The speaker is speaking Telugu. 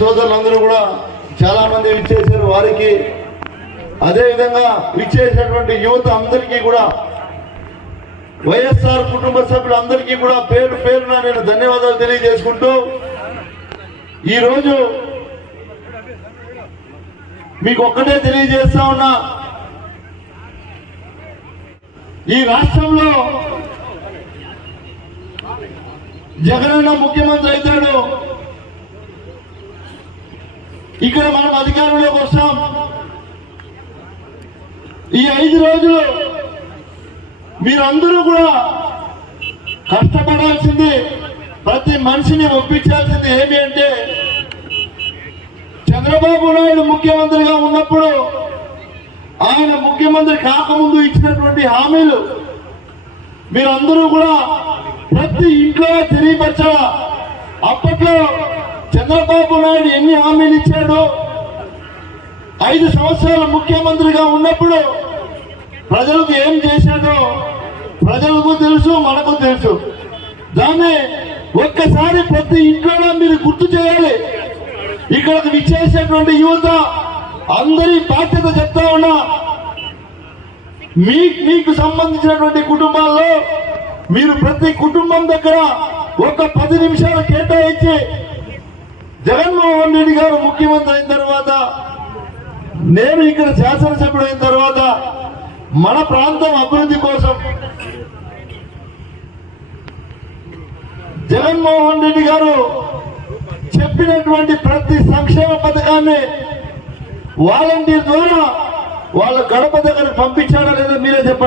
సోదరులందరూ కూడా చాలా మంది విచ్చేశారు. వారికి అదే విధంగా విచ్చేసినటువంటి యువత అందరికీ కూడా వైఎస్ఆర్ కుటుంబ సభ్యులందరికీ కూడా పేరు పేరున నేను ధన్యవాదాలు తెలియజేసుకుంటూ ఈరోజు మీకు ఒక్కటే తెలియజేస్తా ఉన్నా, ఈ రాష్ట్రంలో జగనన్న ముఖ్యమంత్రి అవుతాడు. ఇక్కడ మనం అధికారంలోకి వస్తాం. ఈ 5 రోజులు మీరందరూ కూడా కష్టపడాల్సింది, ప్రతి మనిషిని ఒప్పించాల్సింది ఏమి అంటే, చంద్రబాబు నాయుడు ముఖ్యమంత్రిగా ఉన్నప్పుడు ఆయన ముఖ్యమంత్రి కాకముందు ఇచ్చినటువంటి హామీలు మీరందరూ కూడా ప్రతి ఇంట్లో తెలియపరచాల. అప్పట్లో చంద్రబాబు నాయుడు ఎన్ని హామీలు ఇచ్చాడు, 5 సంవత్సరాలు ముఖ్యమంత్రిగా ఉన్నప్పుడు ప్రజలకు ఏం చేశాడో ప్రజలకు తెలుసు, మనకు తెలుసు. దాన్ని ఒక్కసారి ప్రతి ఇంట్లో మీరు గుర్తు చేయాలి. ఇక్కడికి విచ్చేసినటువంటి యువత అందరి బాధ్యత చెప్తా ఉన్నా, మీకు సంబంధించినటువంటి కుటుంబాల్లో మీరు ప్రతి కుటుంబం దగ్గర ఒక 10 నిమిషాలు కేటాయించి జగన్మోహన్ రెడ్డి గారు ముఖ్యమంత్రి అయిన తర్వాత, నేను ఇక్కడ శాసనసభ్యుడు అయిన తర్వాత మన ప్రాంతం అభివృద్ధి కోసం జగన్మోహన్ రెడ్డి గారు చెప్పినటువంటి ప్రతి సంక్షేమ పథకాన్ని వాలంటీర్ ద్వారా వాళ్ళ గడప దగ్గర పంపించాడా లేదా మీరే చెప్పండి.